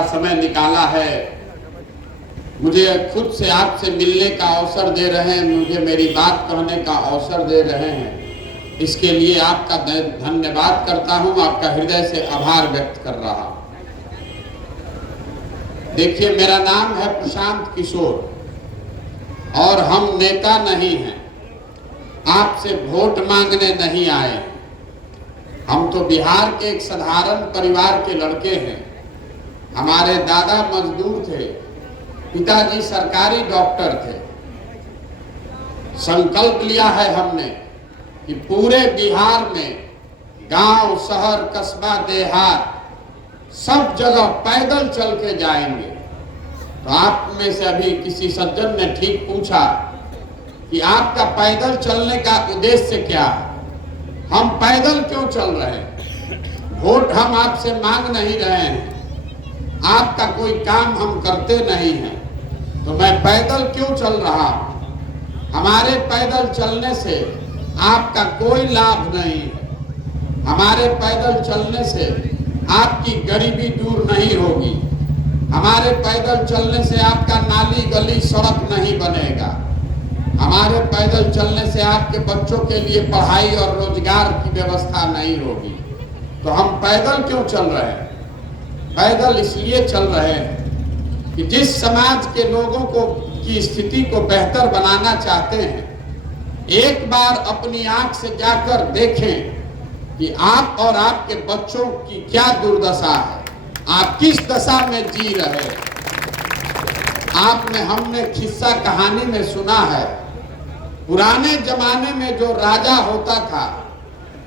का समय निकाला है, मुझे खुद से आपसे मिलने का अवसर दे रहे हैं, मुझे मेरी बात कहने का अवसर दे रहे हैं, इसके लिए आपका धन्यवाद करता हूं, आपका हृदय से आभार व्यक्त कर रहा हूं। देखिए, मेरा नाम है प्रशांत किशोर और हम नेता नहीं हैं, आपसे वोट मांगने नहीं आए। हम तो बिहार के एक साधारण परिवार के लड़के हैं। हमारे दादा मजदूर थे, पिताजी सरकारी डॉक्टर थे। संकल्प लिया है हमने कि पूरे बिहार में गांव, शहर, कस्बा, देहात सब जगह पैदल चल के जाएंगे। तो आप में से अभी किसी सज्जन ने ठीक पूछा कि आपका पैदल चलने का उद्देश्य क्या है? हम पैदल क्यों चल रहे हैं? वोट हम आपसे मांग नहीं रहे हैं, आपका कोई काम हम करते नहीं हैं, तो मैं पैदल क्यों चल रहा हूं? हमारे पैदल चलने से आपका कोई लाभ नहीं है। हमारे पैदल चलने से आपकी गरीबी दूर नहीं होगी। हमारे पैदल चलने से आपका नाली, गली, सड़क नहीं बनेगा। हमारे पैदल चलने से आपके बच्चों के लिए पढ़ाई और रोजगार की व्यवस्था नहीं होगी। तो हम पैदल क्यों चल रहे हैं? पैदल इसलिए चल रहे हैं कि जिस समाज के लोगों को की स्थिति को बेहतर बनाना चाहते हैं, एक बार अपनी आंख से जाकर देखें कि आप और आपके बच्चों की क्या दुर्दशा है, आप किस दशा में जी रहे हैं। हमने किस्सा कहानी में सुना है, पुराने जमाने में जो राजा होता था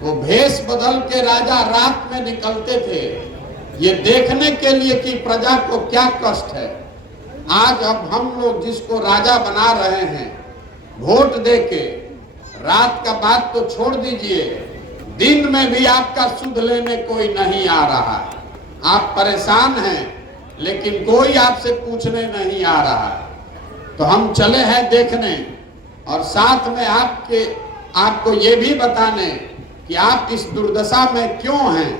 वो भेष बदल के राजा रात में निकलते थे, ये देखने के लिए कि प्रजा को क्या कष्ट है। आज अब हम लोग जिसको राजा बना रहे हैं, वोट देके, रात का बात तो छोड़ दीजिए, दिन में भी आपका सुध लेने कोई नहीं आ रहा है। आप परेशान हैं लेकिन कोई आपसे पूछने नहीं आ रहा है। तो हम चले हैं देखने और साथ में आपको ये भी बताने कि आप इस दुर्दशा में क्यों हैं,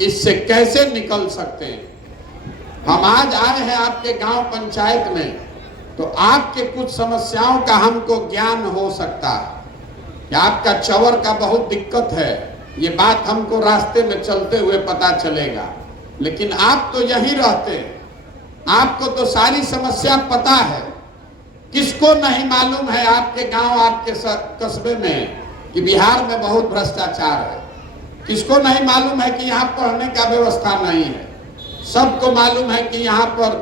इससे कैसे निकल सकते हैं। हम आज आए हैं आपके गांव पंचायत में, तो आपके कुछ समस्याओं का हमको ज्ञान हो सकता है कि आपका चवर का बहुत दिक्कत है, ये बात हमको रास्ते में चलते हुए पता चलेगा। लेकिन आप तो यहीं रहते हैं, आपको तो सारी समस्या पता है। किसको नहीं मालूम है आपके गांव, आपके कस्बे में कि बिहार में बहुत भ्रष्टाचार है? किसको नहीं मालूम है कि यहाँ पढ़ने का व्यवस्था नहीं है? सबको मालूम है कि यहाँ पर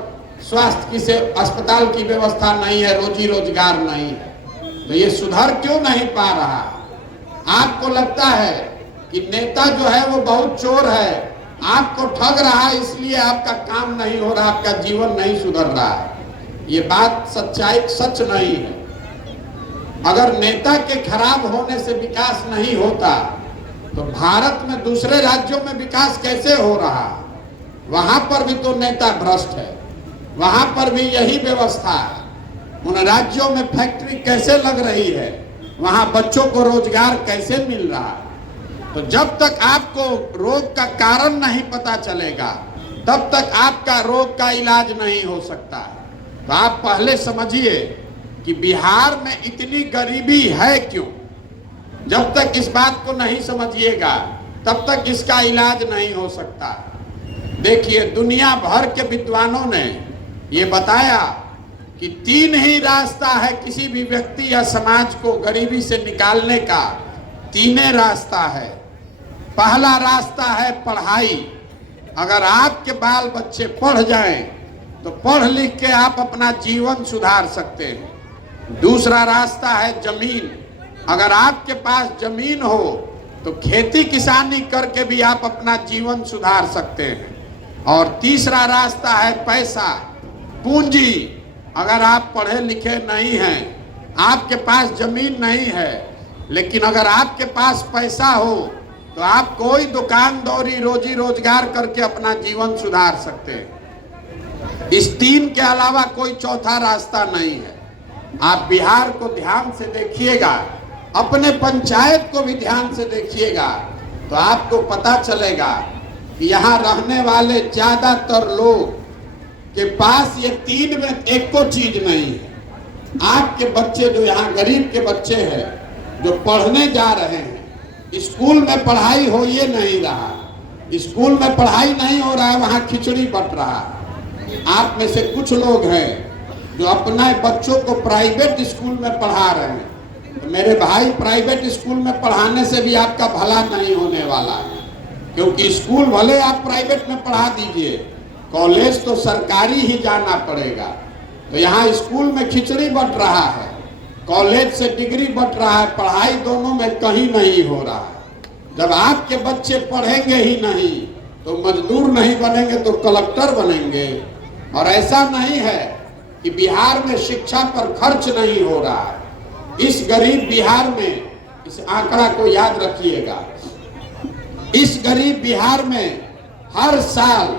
स्वास्थ्य की से अस्पताल की व्यवस्था नहीं है, रोजी रोजगार नहीं है। तो ये सुधर क्यों नहीं पा रहा? आपको लगता है कि नेता जो है वो बहुत चोर है, आपको ठग रहा है, इसलिए आपका काम नहीं हो रहा, आपका जीवन नहीं सुधर रहा है। ये बात सच नहीं है। अगर नेता के खराब होने से विकास नहीं होता तो भारत में दूसरे राज्यों में विकास कैसे हो रहा है? वहां पर भी तो नेता भ्रष्ट है, वहां पर भी यही व्यवस्था है। उन राज्यों में फैक्ट्री कैसे लग रही है, वहां बच्चों को रोजगार कैसे मिल रहा है? तो जब तक आपको रोग का कारण नहीं पता चलेगा, तब तक आपका रोग का इलाज नहीं हो सकता। तो आप पहले समझिए कि बिहार में इतनी गरीबी है क्यों। जब तक इस बात को नहीं समझिएगा, तब तक इसका इलाज नहीं हो सकता। देखिए, दुनिया भर के विद्वानों ने ये बताया कि 3 ही रास्ता है किसी भी व्यक्ति या समाज को गरीबी से निकालने का। 3 रास्ता है। पहला रास्ता है पढ़ाई। अगर आपके बाल बच्चे पढ़ जाएं तो पढ़ लिख के आप अपना जीवन सुधार सकते हैं। दूसरा रास्ता है जमीन। अगर आपके पास जमीन हो तो खेती किसानी करके भी आप अपना जीवन सुधार सकते हैं। और तीसरा रास्ता है पैसा, पूंजी। अगर आप पढ़े लिखे नहीं हैं, आपके पास जमीन नहीं है, लेकिन अगर आपके पास पैसा हो तो आप कोई दुकान दौरी, रोजी रोजगार करके अपना जीवन सुधार सकते हैं। इस 3 के अलावा कोई चौथा रास्ता नहीं है। आप बिहार को ध्यान से देखिएगा, अपने पंचायत को भी ध्यान से देखिएगा, तो आपको पता चलेगा कि यहाँ रहने वाले ज्यादातर लोग के पास ये तीन में एक को चीज नहीं है। आपके बच्चे जो यहाँ गरीब के बच्चे हैं जो पढ़ने जा रहे हैं, स्कूल में पढ़ाई हो ये नहीं रहा, स्कूल में पढ़ाई नहीं हो रहा है, वहाँ खिचड़ी बट रहा है। आप में से कुछ लोग हैं जो अपने बच्चों को प्राइवेट स्कूल में पढ़ा रहे हैं। तो मेरे भाई, प्राइवेट स्कूल में पढ़ाने से भी आपका भला नहीं होने वाला है, क्योंकि स्कूल भले आप प्राइवेट में पढ़ा दीजिए, कॉलेज तो सरकारी ही जाना पड़ेगा। तो यहाँ स्कूल में खिचड़ी बट रहा है, कॉलेज से डिग्री बट रहा है, पढ़ाई दोनों में कहीं नहीं हो रहा है। जब आपके बच्चे पढ़ेंगे ही नहीं तो मजदूर नहीं बनेंगे तो कलेक्टर बनेंगे। और ऐसा नहीं है कि बिहार में शिक्षा पर खर्च नहीं हो रहा है। इस गरीब बिहार में, इस आंकड़ा को याद रखिएगा, इस गरीब बिहार में हर साल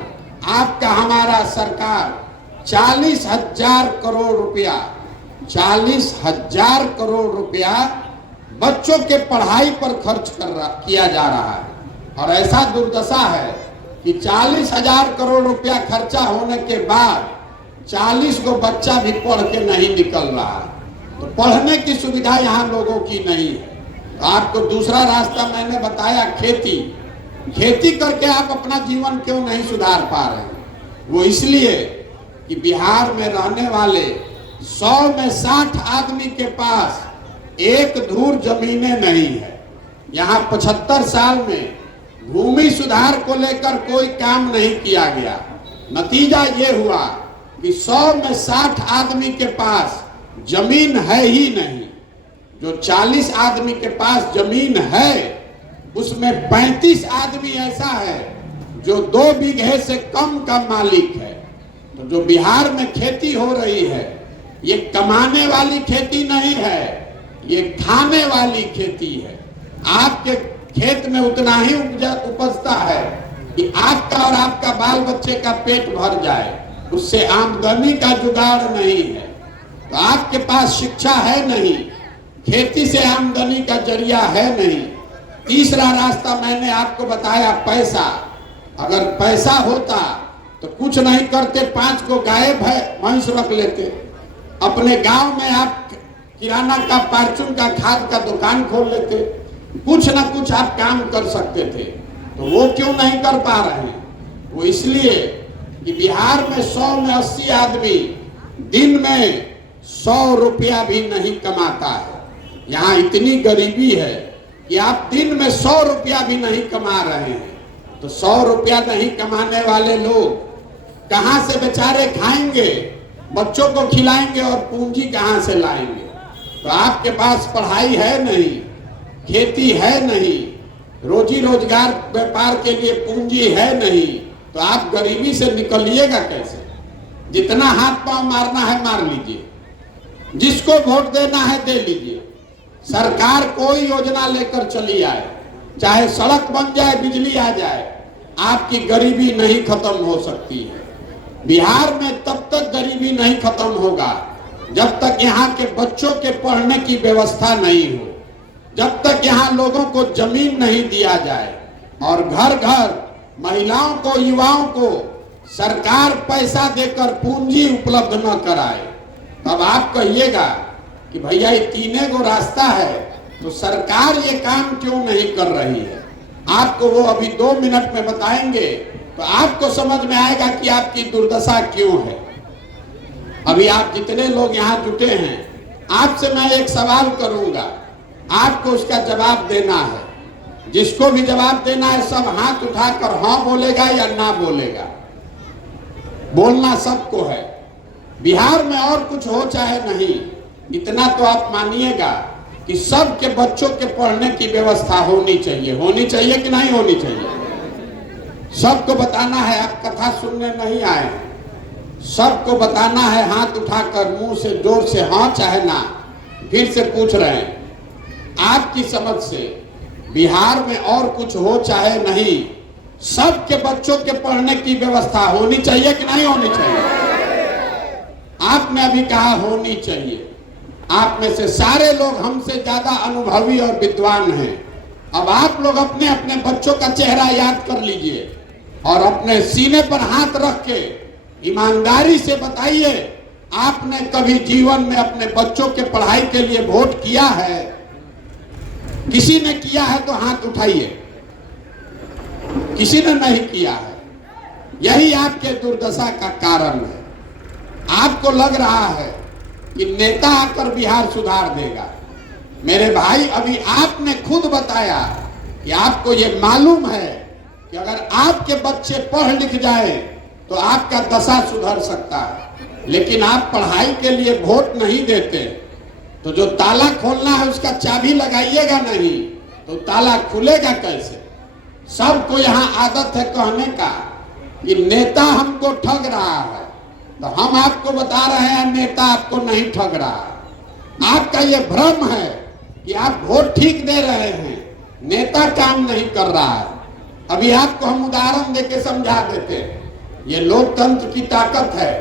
आपका हमारा सरकार 40,000 करोड़ रुपया, 40,000 करोड़ रुपया बच्चों के पढ़ाई पर खर्च किया जा रहा है। और ऐसा दुर्दशा है कि 40,000 करोड़ रुपया खर्चा होने के बाद 40 को बच्चा भी पढ़ के नहीं निकल रहा है। तो पढ़ने की सुविधा यहाँ लोगों की नहीं है। तो आपको दूसरा रास्ता मैंने बताया, खेती। खेती करके आप अपना जीवन क्यों नहीं सुधार पा रहे हैं? वो इसलिए कि बिहार में रहने वाले 100 में 60 आदमी के पास एक धूर जमीनें नहीं है। यहाँ 75 साल में भूमि सुधार को लेकर कोई काम नहीं किया गया। नतीजा ये हुआ कि 100 में 60 आदमी के पास जमीन है ही नहीं। जो 40 आदमी के पास जमीन है उसमें 35 आदमी ऐसा है जो 2 बीघे से कम का मालिक है। तो जो बिहार में खेती हो रही है ये कमाने वाली खेती नहीं है, ये खाने वाली खेती है। आपके खेत में उतना ही उपजता है कि आपका और आपका बाल बच्चे का पेट भर जाए, उससे आमदनी का जुगाड़ नहीं है। तो आपके पास शिक्षा है नहीं, खेती से आमदनी का जरिया है नहीं। तीसरा रास्ता मैंने आपको बताया, पैसा। अगर पैसा होता तो कुछ नहीं करते, 5 को गाय भैंस रख लेते। अपने गांव में आप किराना का, फार्चून का, खाद का दुकान खोल लेते, कुछ ना कुछ आप काम कर सकते थे। तो वो क्यों नहीं कर पा रहे हैं? वो इसलिए कि बिहार में 100 में 80 आदमी दिन में 100 रुपया भी नहीं कमाता है। यहाँ इतनी गरीबी है कि आप दिन में 100 रुपया भी नहीं कमा रहे हैं। तो 100 रुपया नहीं कमाने वाले लोग कहाँ से बेचारे खाएंगे, बच्चों को खिलाएंगे और पूंजी कहाँ से लाएंगे? तो आपके पास पढ़ाई है नहीं, खेती है नहीं, रोजी रोजगार व्यापार के लिए पूंजी है नहीं, तो आप गरीबी से निकलिएगा कैसे? जितना हाथ पांव मारना है मार लीजिए, जिसको वोट देना है दे लीजिए। सरकार कोई योजना लेकर चली आए, चाहे सड़क बन जाए, बिजली आ जाए, आपकी गरीबी नहीं खत्म हो सकती है। बिहार में तब तक गरीबी नहीं खत्म होगा जब तक यहाँ के बच्चों के पढ़ने की व्यवस्था नहीं हो, जब तक यहाँ लोगों को जमीन नहीं दिया जाए और घर घर महिलाओं को, युवाओं को सरकार पैसा देकर पूंजी उपलब्ध न कराए। तब आप कहिएगा कि भैया ये तीने को रास्ता है, तो सरकार ये काम क्यों नहीं कर रही है? आपको वो अभी 2 मिनट में बताएंगे तो आपको समझ में आएगा कि आपकी दुर्दशा क्यों है। अभी आप जितने लोग यहाँ जुटे हैं, आपसे मैं एक सवाल करूंगा, आपको उसका जवाब देना है। जिसको भी जवाब देना है सब हाथ उठाकर हाँ बोलेगा या ना बोलेगा। बोलना सबको है। बिहार में और कुछ हो चाहे नहीं, इतना तो आप मानिएगा कि सबके बच्चों के पढ़ने की व्यवस्था होनी चाहिए। होनी चाहिए कि नहीं होनी चाहिए? सबको बताना है। आप कथा सुनने नहीं आए, सबको बताना है। हाथ उठाकर मुंह से जोर से हाँ चाहे ना। फिर से पूछ रहे हैं, आपकी समझ से बिहार में और कुछ हो चाहे नहीं, सबके बच्चों के पढ़ने की व्यवस्था होनी चाहिए कि नहीं होनी चाहिए? आपने अभी कहा होनी चाहिए। आप में से सारे लोग हमसे ज्यादा अनुभवी और विद्वान हैं। अब आप लोग अपने अपने बच्चों का चेहरा याद कर लीजिए और अपने सीने पर हाथ रख के ईमानदारी से बताइए, आपने कभी जीवन में अपने बच्चों के पढ़ाई के लिए वोट किया है? किसी ने किया है तो हाथ उठाइए। किसी ने नहीं किया है। यही आपके दुर्दशा का कारण है। आपको लग रहा है कि नेता आकर बिहार सुधार देगा। मेरे भाई, अभी आपने खुद बताया कि आपको ये मालूम है कि अगर आपके बच्चे पढ़ लिख जाए तो आपका दशा सुधर सकता है, लेकिन आप पढ़ाई के लिए वोट नहीं देते, तो जो ताला खोलना है उसका चाबी लगाइएगा नहीं तो ताला खुलेगा कैसे? सबको यहाँ आदत है कहने का कि नेता हमको ठग रहा है, तो हम आपको बता रहे हैं नेता आपको नहीं ठग रहा है। आपका ये भ्रम है कि आप वोट ठीक दे रहे हैं, नेता काम नहीं कर रहा है। अभी आपको हम उदाहरण देके समझा देते हैं। ये लोकतंत्र की ताकत है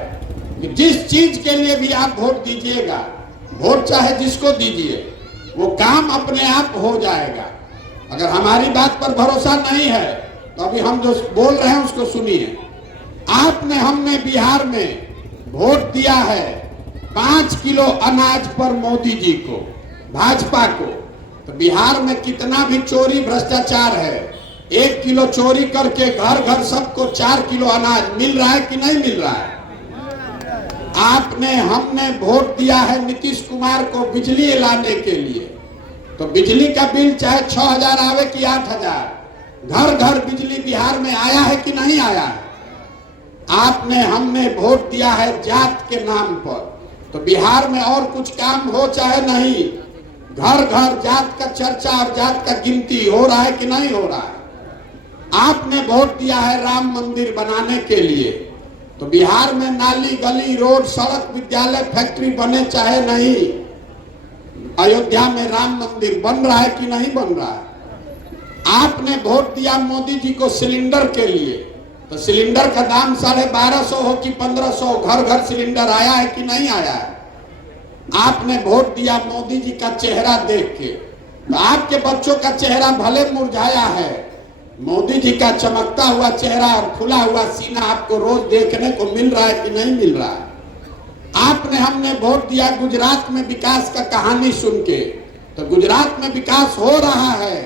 कि जिस चीज के लिए भी आप वोट दीजिएगा, वोट चाहे जिसको दीजिए, वो काम अपने आप हो जाएगा। अगर हमारी बात पर भरोसा नहीं है तो अभी हम जो बोल रहे हैं उसको सुनिए। हमने बिहार में वोट दिया है 5 किलो अनाज पर मोदी जी को, भाजपा को, तो बिहार में कितना भी चोरी भ्रष्टाचार है, 1 किलो चोरी करके घर घर सबको 4 किलो अनाज मिल रहा है कि नहीं मिल रहा है? हमने वोट दिया है नीतीश कुमार को बिजली लाने के लिए, तो बिजली का बिल चाहे 6,000 आवे कि 8,000, घर घर बिजली बिहार में आया है कि नहीं आया है? हमने वोट दिया है जात के नाम पर, तो बिहार में और कुछ काम हो चाहे नहीं, घर घर जात का चर्चा और जात का गिनती हो रहा है कि नहीं हो रहा है? आपने वोट दिया है राम मंदिर बनाने के लिए, तो बिहार में नाली गली रोड सड़क विद्यालय फैक्ट्री बने चाहे नहीं, अयोध्या में राम मंदिर बन रहा है कि नहीं बन रहा है? आपने वोट दिया मोदी जी को सिलेंडर के लिए, तो सिलेंडर का दाम 1250 हो कि 1500, घर घर सिलेंडर आया है कि नहीं आया है? आपने वोट दिया मोदी जी का चेहरा देख के, तो आपके बच्चों का चेहरा भले मुरझाया है, मोदी जी का चमकता हुआ चेहरा और खुला हुआ सीना आपको रोज देखने को मिल रहा है कि नहीं मिल रहा है? हमने वोट दिया गुजरात में विकास का कहानी सुन के, तो गुजरात में विकास हो रहा है,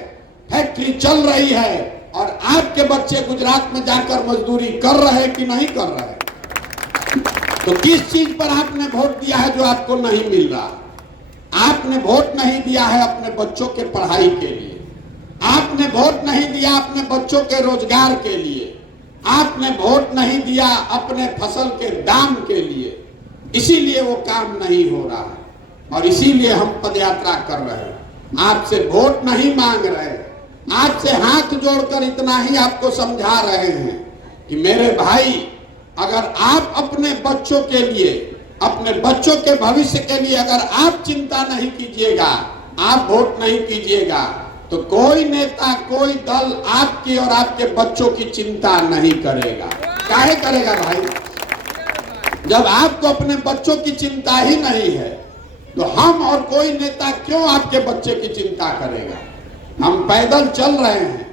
फैक्ट्री चल रही है, और आपके बच्चे गुजरात में जाकर मजदूरी कर रहे हैं कि नहीं कर रहे? तो किस चीज पर आपने वोट दिया है जो आपको नहीं मिल रहा? आपने वोट नहीं दिया है अपने बच्चों के पढ़ाई के लिए, आपने वोट नहीं दिया अपने बच्चों के रोजगार के लिए, आपने वोट नहीं दिया अपने फसल के दाम के लिए, इसीलिए वो काम नहीं हो रहा है, और इसीलिए हम पदयात्रा कर रहे हैं। आपसे वोट नहीं मांग रहे, आपसे हाथ जोड़कर इतना ही आपको समझा रहे हैं कि मेरे भाई, अगर आप अपने बच्चों के लिए, अपने बच्चों के भविष्य के लिए अगर आप चिंता नहीं कीजिएगा, आप वोट नहीं कीजिएगा, तो कोई नेता कोई दल आपकी और आपके बच्चों की चिंता नहीं करेगा। काहे करेगा भाई? जब आपको अपने बच्चों की चिंता ही नहीं है, तो हम और कोई नेता क्यों आपके बच्चे की चिंता करेगा? हम पैदल चल रहे हैं,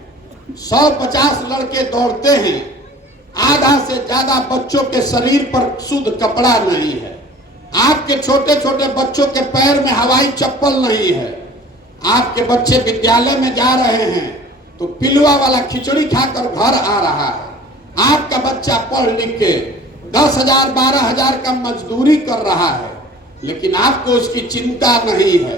150 लड़के दौड़ते हैं, आधा से ज्यादा बच्चों के शरीर पर शुद्ध कपड़ा नहीं है, आपके छोटे छोटे बच्चों के पैर में हवाई चप्पल नहीं है, आपके बच्चे विद्यालय में जा रहे हैं तो पिलुआ वाला खिचड़ी खाकर घर आ रहा है, आपका बच्चा पढ़ लिख के 10,000 12,000 का मजदूरी कर रहा है, लेकिन आपको उसकी चिंता नहीं है।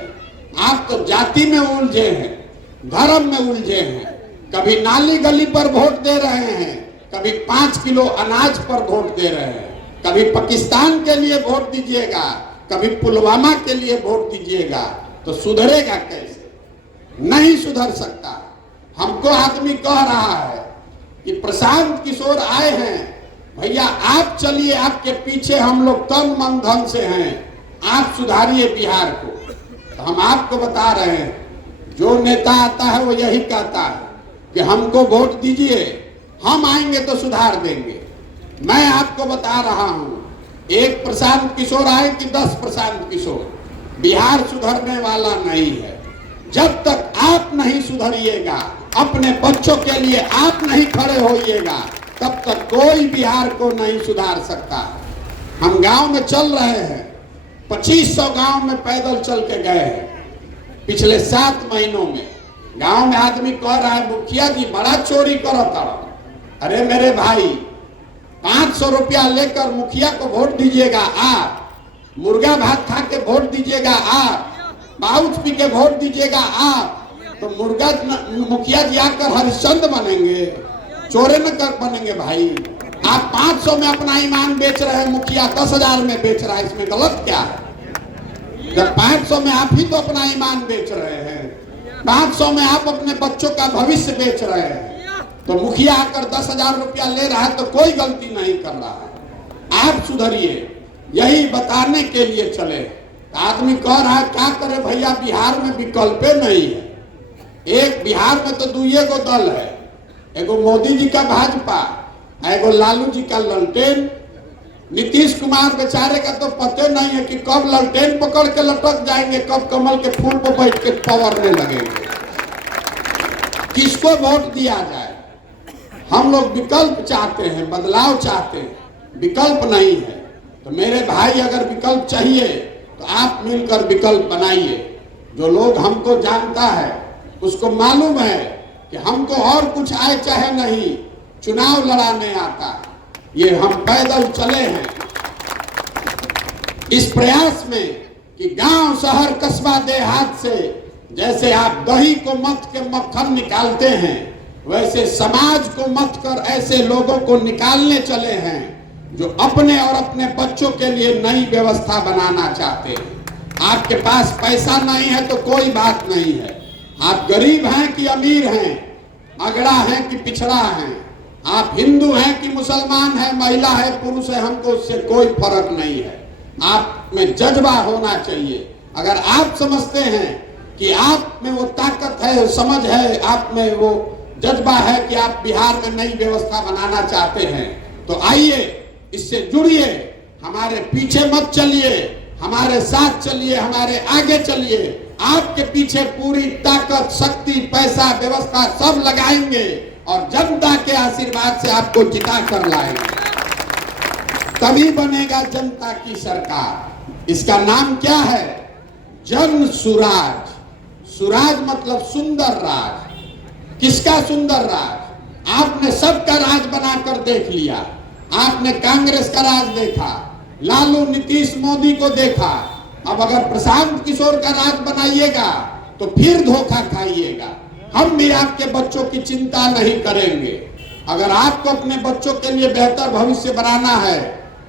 आप तो जाति में उलझे हैं, धर्म में उलझे हैं, कभी नाली गली पर वोट दे रहे हैं, कभी 5 किलो अनाज पर वोट दे रहे हैं, कभी पाकिस्तान के लिए वोट दीजिएगा, कभी पुलवामा के लिए वोट दीजिएगा, तो सुधरेगा कैसे? नहीं सुधर सकता। हमको आदमी कह रहा है कि प्रशांत किशोर आए हैं, भैया आप चलिए, आपके पीछे हम लोग तन मन धन से हैं, आप सुधारिए बिहार को। तो हम आपको बता रहे हैं, जो नेता आता है वो यही कहता है कि हमको वोट दीजिए, हम आएंगे तो सुधार देंगे। मैं आपको बता रहा हूं, एक प्रशांत किशोर आए कि 10 प्रशांत किशोर, बिहार सुधरने वाला नहीं है। जब तक आप नहीं सुधरिएगा, अपने बच्चों के लिए आप नहीं खड़े होइएगा, तब तक कोई बिहार को नहीं सुधार सकता। हम गांव में चल रहे हैं, 2500 गांव में पैदल चल के गए हैं पिछले 7 महीनों में। गांव में आदमी कह रहा है मुखिया जी बड़ा चोरी करो था। अरे मेरे भाई, 500 रुपया लेकर मुखिया को वोट दीजिएगा आप, मुर्गा भात खा के वोट दीजिएगा आप, पाउच पी के वोट दीजिएगा आप, तो मुखिया जी आकर हरिश्चंद्र बनेंगे, चोरे न कर बनेंगे। भाई आप 500 में अपना ईमान बेच रहे हैं, मुखिया 10,000 में बेच रहा है, इसमें गलत क्या है? जब 500 में आप ही तो अपना ईमान बेच रहे हैं, 500 में आप अपने बच्चों का भविष्य बेच रहे हैं, तो मुखिया आकर 10,000 रुपया ले रहा है तो कोई गलती नहीं कर रहा है। आप सुधरिए, यही बताने के लिए चले। आदमी कह रहा है क्या करे भैया, बिहार में विकल्प नहीं है। एक बिहार में तो 2 गो दल है, एगो मोदी जी का भाजपा, एगो लालू जी का ललटेन। नीतीश कुमार बेचारे का तो पता नहीं है कि कब ललटेन पकड़ के लटक जाएंगे, कब कमल के फूल पर बैठ के पवरने लगेंगे। किसको वोट दिया जाए? हम लोग विकल्प चाहते हैं, बदलाव चाहते हैं, विकल्प नहीं है। तो मेरे भाई अगर विकल्प चाहिए तो आप मिलकर विकल्प बनाइए। जो लोग हमको जानता है उसको मालूम है कि हमको और कुछ आए चाहे नहीं, चुनाव लड़ाने आता है। ये हम पैदल चले हैं इस प्रयास में कि गांव शहर कस्बा देहात से जैसे आप दही को मथ के मक्खन निकालते हैं, वैसे समाज को मथ कर ऐसे लोगों को निकालने चले हैं जो अपने और अपने बच्चों के लिए नई व्यवस्था बनाना चाहते हैं। आपके पास पैसा नहीं है तो कोई बात नहीं है, आप गरीब हैं कि अमीर हैं, अगड़ा हैं कि पिछड़ा हैं, आप हिंदू हैं कि मुसलमान हैं, महिला है पुरुष है, हमको उससे कोई फर्क नहीं है। आप में जज्बा होना चाहिए। अगर आप समझते हैं कि आप में वो ताकत है, समझ है, आप में वो जज्बा है कि आप बिहार में नई व्यवस्था बनाना चाहते हैं, तो आइए इससे जुड़िए, हमारे पीछे मत चलिए, हमारे साथ चलिए, हमारे आगे चलिए। आपके पीछे पूरी ताकत, शक्ति, पैसा, व्यवस्था सब लगाएंगे और जनता के आशीर्वाद से आपको जिता कर लाएंगे। तभी बनेगा जनता की सरकार। इसका नाम क्या है? जन सुराज। सुराज मतलब सुंदर राज। किसका सुंदर राज? आपने सबका राज बनाकर देख लिया। आपने कांग्रेस का राज देखा, लालू नीतीश मोदी को देखा, अब अगर प्रशांत किशोर का राज बनाइएगा तो फिर धोखा खाइएगा। हम भी आपके बच्चों की चिंता नहीं करेंगे। अगर आपको अपने बच्चों के लिए बेहतर भविष्य बनाना है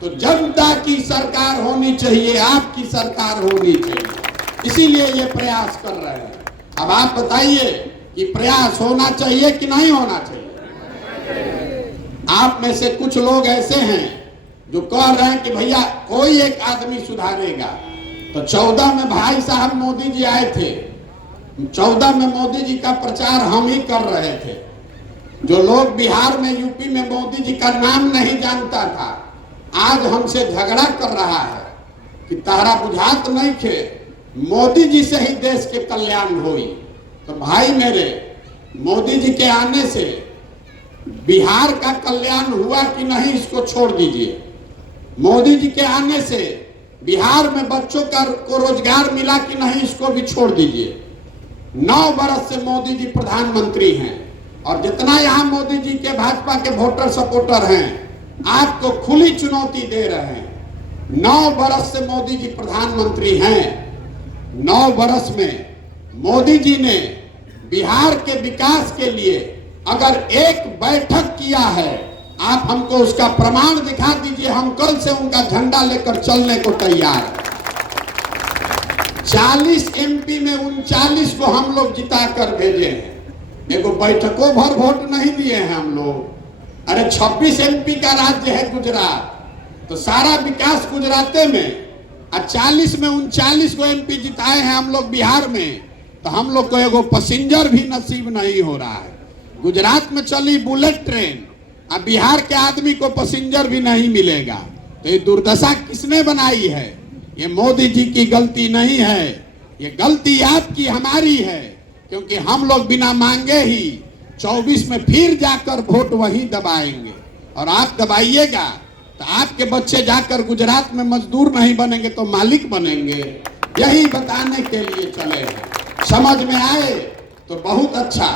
तो जनता की सरकार होनी चाहिए, आपकी सरकार होनी चाहिए। इसीलिए ये प्रयास कर रहे हैं। अब आप बताइए कि प्रयास होना चाहिए कि नहीं होना चाहिए? आप में से कुछ लोग ऐसे हैं जो कह रहे हैं कि भैया कोई एक आदमी सुधारेगा। तो 14 में भाई साहब मोदी जी आए थे, 14 में मोदी जी का प्रचार हम ही कर रहे थे। जो लोग बिहार में, यूपी में मोदी जी का नाम नहीं जानता था, आज हमसे झगड़ा कर रहा है कि तारा बुझात नहीं थे, मोदी जी से ही देश के कल्याण हुई। तो भाई मेरे, मोदी जी के आने से बिहार का कल्याण हुआ कि नहीं इसको छोड़ दीजिए। मोदी जी के आने से बिहार में बच्चों को रोजगार मिला कि नहीं इसको भी छोड़ दीजिए। 9 बरस से मोदी जी प्रधानमंत्री हैं और जितना यहाँ मोदी जी के भाजपा के वोटर सपोर्टर हैं आपको खुली चुनौती दे रहे हैं। 9 बरस से मोदी जी प्रधानमंत्री हैं। 9 बरस में मोदी जी ने बिहार के विकास के लिए अगर एक बैठक किया है, आप हमको उसका प्रमाण दिखा दीजिए। हम कल से उनका झंडा लेकर चलने को तैयार हैं। 40 एमपी में 39 को हम लोग जिता कर भेजे हैं। एगो बैठकों भर वोट नहीं दिए हैं हम लोग। अरे 26 एमपी का राज्य है गुजरात, तो सारा विकास गुजराते में, और 40 में 39 को एमपी जिताए हैं हम लोग बिहार में। तो हम लोग को एगो पैसेंजर भी नसीब नहीं हो रहा है। गुजरात में चली बुलेट ट्रेन, अब बिहार के आदमी को पैसेंजर भी नहीं मिलेगा। तो ये दुर्दशा किसने बनाई है? ये मोदी जी की गलती नहीं है, ये गलती आपकी हमारी है, क्योंकि हम लोग बिना मांगे ही 24 में फिर जाकर वोट वहीं दबाएंगे। और आप दबाइएगा तो आपके बच्चे जाकर गुजरात में मजदूर नहीं बनेंगे तो मालिक बनेंगे। यही बताने के लिए चले हैं। समझ में आए तो बहुत अच्छा,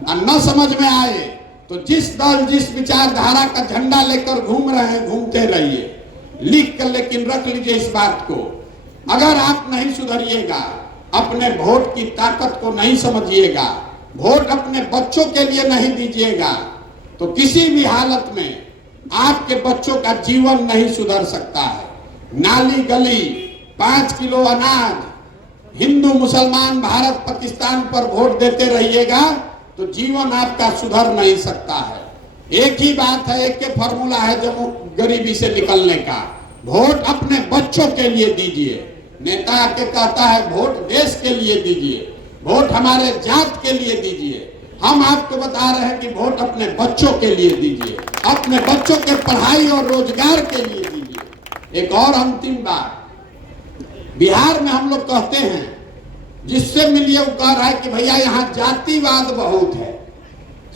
और न समझ में आए तो जिस दल जिस विचारधारा का झंडा लेकर घूम रहे हैं घूमते रहिए। लिख कर लेकिन रख लीजिए इस बात को, अगर आप नहीं सुधरिएगा, अपने वोट की ताकत को नहीं समझिएगा, वोट अपने बच्चों के लिए नहीं दीजिएगा, तो किसी भी हालत में आपके बच्चों का जीवन नहीं सुधर सकता है। नाली गली 5 किलो अनाज, हिंदू मुसलमान भारत पाकिस्तान पर वोट देते रहिएगा तो जीवन आपका सुधर नहीं सकता है। एक ही बात है, एक के फॉर्मूला है जम्मू गरीबी से निकलने का, वोट अपने बच्चों के लिए दीजिए। नेता आके कहता है वोट देश के लिए दीजिए, वोट हमारे जात के लिए दीजिए। हम आपको बता रहे हैं कि वोट अपने बच्चों के लिए दीजिए, अपने बच्चों के पढ़ाई और रोजगार के लिए दीजिए। एक और अंतिम बात, बिहार में हम लोग कहते हैं, जिससे मिलिए वो कह रहा है कि भैया यहाँ जातिवाद बहुत है,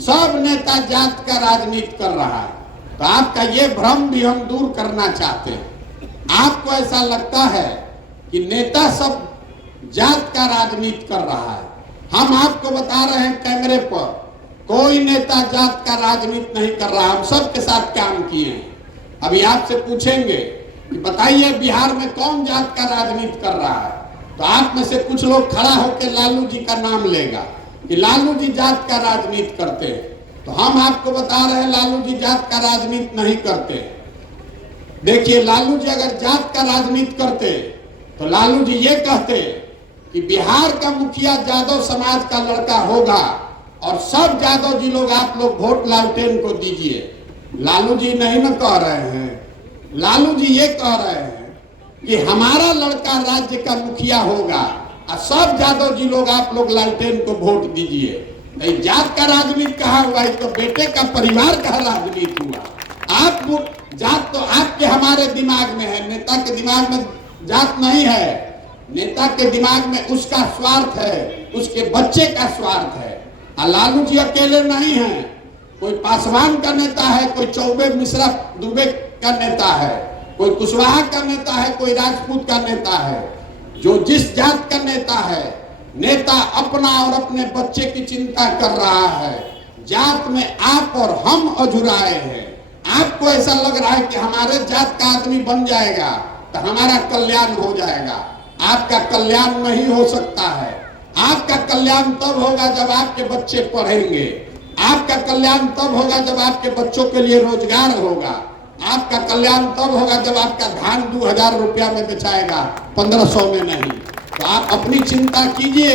सब नेता जात का राजनीति कर रहा है। तो आपका ये भ्रम भी हम दूर करना चाहते हैं। आपको ऐसा लगता है कि नेता सब जात का राजनीति कर रहा है। हम आपको बता रहे हैं कैमरे पर, कोई नेता जात का राजनीति नहीं कर रहा। हम सबके साथ काम किए हैं। अभी आपसे पूछेंगे कि बताइए बिहार में कौन जात का राजनीति कर रहा है, तो आप में से कुछ लोग खड़ा होकर लालू जी का नाम लेगा कि लालू जी जात का राजनीति करते हैं। तो हम आपको बता रहे हैं लालू जी जात का राजनीति नहीं करते। देखिए, लालू जी अगर जात का राजनीति करते तो लालू जी ये कहते कि बिहार का मुखिया यादव समाज का लड़का होगा और सब यादव जी लोग आप लोग वोट लालटेन को दीजिए। लालू जी नहीं न कह रहे हैं, लालू जी ये कह रहे हैं कि हमारा लड़का राज्य का मुखिया होगा और सब यादव जी लोग आप लोग लालटेन को वोट दीजिए। नहीं, जात का राजनीति कहाँ हुआ, तो बेटे का परिवार का राजनीति हुआ। आप जात तो आपके हमारे दिमाग में है, नेता के दिमाग में जात नहीं है। नेता के दिमाग में उसका स्वार्थ है, उसके बच्चे का स्वार्थ है। और लालू जी अकेले नहीं हैं, कोई पासवान का नेता है, कोई चौबे मिश्रा दुबे का नेता है, कोई कुशवाहा का नेता है, कोई राजपूत का नेता है। जो जिस जात का नेता है, नेता अपना और अपने बच्चे की चिंता कर रहा है। जात में आप और हम अझुराए हैं। आपको ऐसा लग रहा है कि हमारे जात का आदमी बन जाएगा तो हमारा कल्याण हो जाएगा। आपका कल्याण नहीं हो सकता है। आपका कल्याण तब होगा जब आपके बच्चे पढ़ेंगे। आपका कल्याण तब होगा जब आपके बच्चों के लिए रोजगार होगा। आपका कल्याण तब होगा जब आपका धान 2000 रुपया में बेचाएगा, 1500 में नहीं। तो आप अपनी चिंता कीजिए,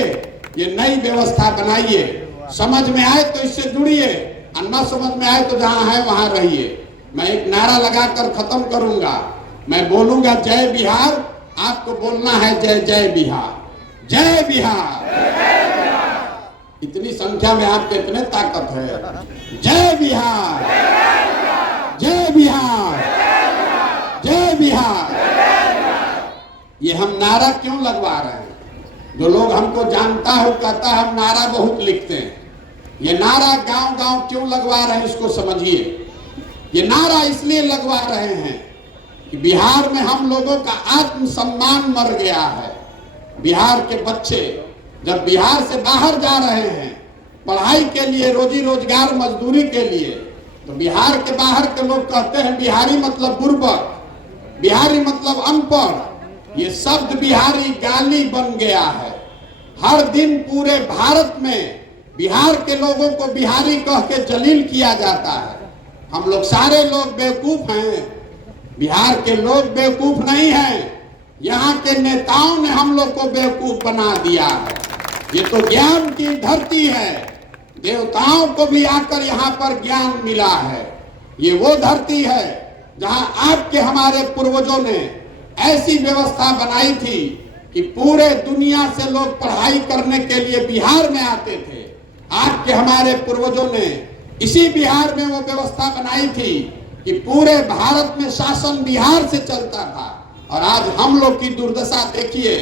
ये नई व्यवस्था बनाइए। समझ में आए तो इससे जुड़िए, और न समझ में आए तो जहां है वहां रहिए। मैं एक नारा लगाकर खत्म करूंगा। मैं बोलूंगा जय बिहार, आपको बोलना है जय जय बिहार, जय बिहार। इतनी संख्या में आपके इतने ताकत है। जय बिहार, जय बिहार, जय बिहार। ये हम नारा क्यों लगवा रहे हैं? जो लोग हमको जानता है वो कहता है हम नारा बहुत लिखते हैं। ये नारा गांव गांव क्यों लगवा रहे हैं इसको समझिए। ये नारा इसलिए लगवा रहे हैं कि बिहार में हम लोगों का आत्मसम्मान मर गया है। बिहार के बच्चे जब बिहार से बाहर जा रहे हैं पढ़ाई के लिए, रोजी रोजगार, मजदूरी के लिए, तो बिहार के बाहर के लोग कहते हैं बिहारी मतलब बुर्बक, बिहारी मतलब अनपढ़। ये शब्द बिहारी गाली बन गया है। हर दिन पूरे भारत में बिहार के लोगों को बिहारी कह के जलील किया जाता है। हम लोग सारे लोग बेवकूफ हैं, बिहार के लोग बेवकूफ नहीं हैं। यहाँ के नेताओं ने हम लोग को बेवकूफ बना दिया है। ये तो ज्ञान की धरती है, देवताओं को भी आकर यहाँ पर ज्ञान मिला है। ये वो धरती है जहाँ आपके हमारे पूर्वजों ने ऐसी व्यवस्था बनाई थी कि पूरे दुनिया से लोग पढ़ाई करने के लिए बिहार में आते थे। आपके हमारे पूर्वजों ने इसी बिहार में वो व्यवस्था बनाई थी कि पूरे भारत में शासन बिहार से चलता था। और आज हम लोग की दुर्दशा देखिए।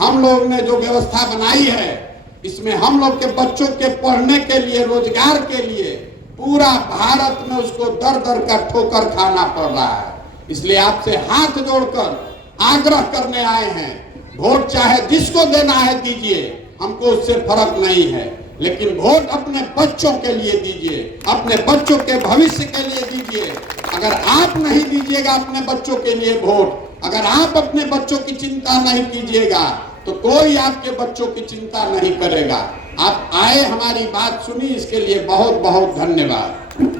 हम लोग ने जो व्यवस्था बनाई है इसमें हम लोग के बच्चों के पढ़ने के लिए, रोजगार के लिए पूरा भारत में उसको दर दर का ठोकर खाना पड़ रहा है। इसलिए आपसे हाथ जोड़कर आग्रह करने आए हैं, वोट चाहे जिसको देना है दीजिए, हमको उससे फर्क नहीं है, लेकिन वोट अपने बच्चों के लिए दीजिए, अपने बच्चों के भविष्य के लिए दीजिए। अगर आप नहीं दीजिएगा अपने बच्चों के लिए वोट, अगर आप अपने बच्चों की चिंता नहीं कीजिएगा, तो कोई आपके बच्चों की चिंता नहीं करेगा। आप आए, हमारी बात सुनी, इसके लिए बहुत बहुत धन्यवाद।